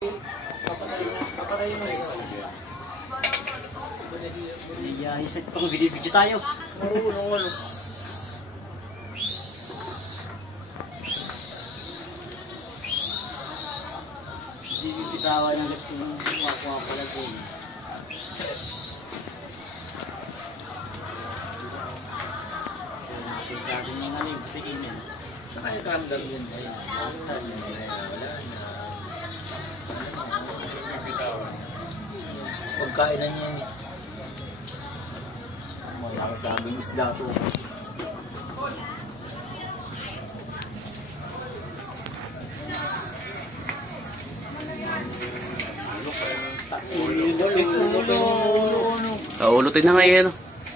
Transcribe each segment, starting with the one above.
Papatayin mo yun. Iya, isa itong video tayo. Marunong ano. Bitawan ng kuha pala din. Sabi niya nga yung tingin yan. Saka yung ramdam yun. Atas. Pagkainan niya yun. Malaki sa aming isda to. Kaulutin na nga yan.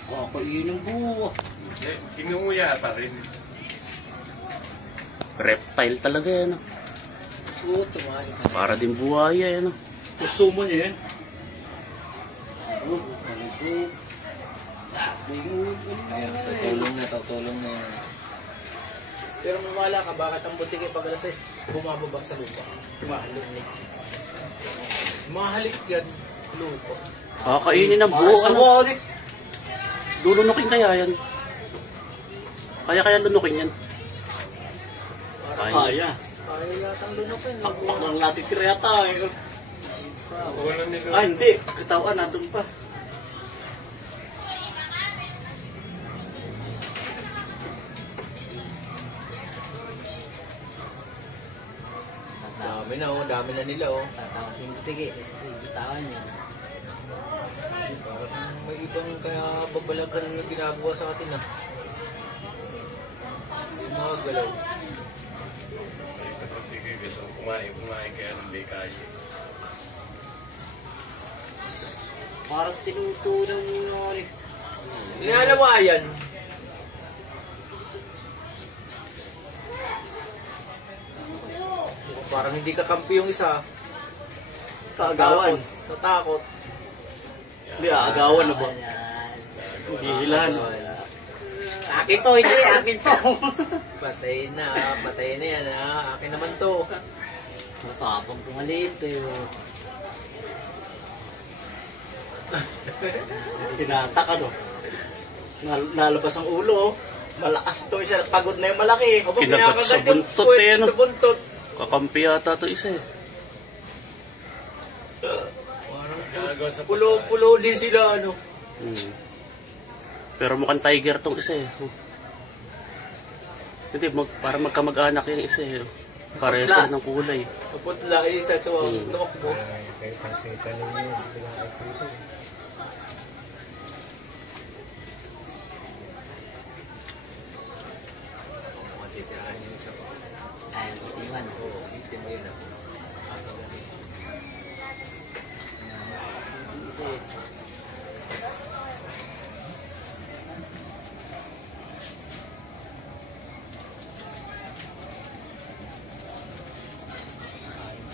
Kakainin ng buwa. Kinunguya pa rin. Reptile talaga yan. Oo, tumahin ka na. Para din buhaya yan. Gusto mo niya yan? Ayun, tutulong na yan. Pero mawala ka, bakit ang butik ay pag alas 6 bumababa sa lupa? Mahalik. Mahalik yan, lupa. Kakainin ng buo. Ano? Lulunukin kaya yan. Kaya lunukin yan. Kaya. Kaya yatang lunukin. Pakpak lang natin kireta eh. Walang nito. Ah, hindi. Katawan natin pa. Dami na oh, dami na nila oh. Tatawag yung sige. Bitawan yan. Parang may ibang kaya babalagan na ginagawa sa atin ah. Yung mga galaw. Ay, kapatid ko gusto kumain kaya hindi kaya. Parang tinutunan mo nga rin. Nilalawayan. Parang hindi kakampi yung isa. Kaagawan. Natakot. Hindi, agawan na ba? Hindi sila. Akin to, hindi. Akin to. Patay na yan ha. Akin naman to. Matapang pumalit eh. Tinataka no. Nalabas ang ulo oh. Malakas ito isa. Pagod na yung malaki. Aba, Kinagat sa kinakagat yung buntot puwet eh, no? sa buntot. Kakampi yata to isa eh. Ginagawa sa Pulo-pulo din sila ano. Pero mukhang tiger tong isa eh. Hindi, para magkamag-anak yung isa eh. Parehas sila ng kulay. Kaputla isa ito ang tumakbo. Matitirahan yung isa pa. Ay, bitiman. Oo, itim mo yun ako. Kakagaling. Isa eh.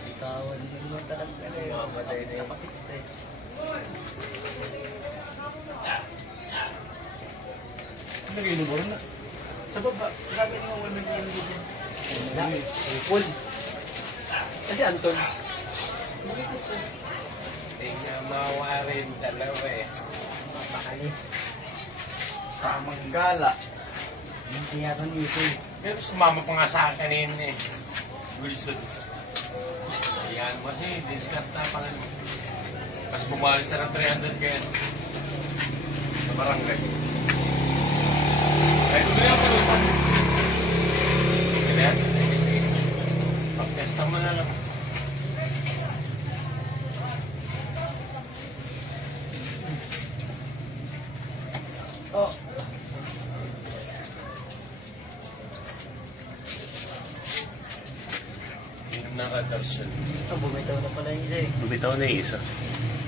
Bitawan mo talaga eh. Mamatay na yun. Kapatid eh. Nag-inubo na. Sa baba, grabe yung mga women yung dyan. Wala. Ipon. Kasi Anton. Tingnan mawarin dalawa eh. Mapakalis. Tamang gala. Hindi yata ng ipon. Pero sumama pa nga sa akin kanina eh. Wilson. Ayan mo kasi, discount na pa nga. Mas bumali sa ng 300 kaya sa barangay. Ay, kung na ako lupan. Kaya, kasi, pag-testa mo na lang. Oh. Inom na ka-darshan. Ito, bumitaw na pala yung isa eh. Bumitaw na yung isa.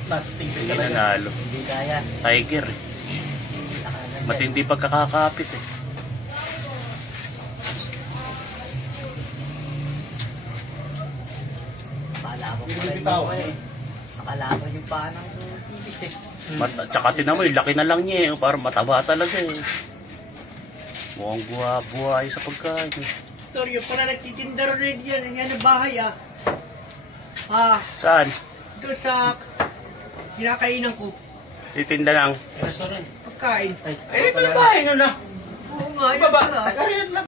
Plastic Hindi talaga. nanalo. Hindi kaya. Tiger eh. Matindi pagkakakapit eh. Palabang pala yung eh. Nakalaban yung paa ng ibis eh. Tsaka tinan mo, yung laki na lang niya eh. Parang mataba talaga eh. Mukhang buhay sa pagkain. Toryo, pala nagtitinda rin yan. Yan ang bahay ah. Saan? Doon sa kinakainan ko. Titinda lang. Restaurant. Pagkain. Eh, ito yung bahay nyo na. Oo nga, Baba. yun pala.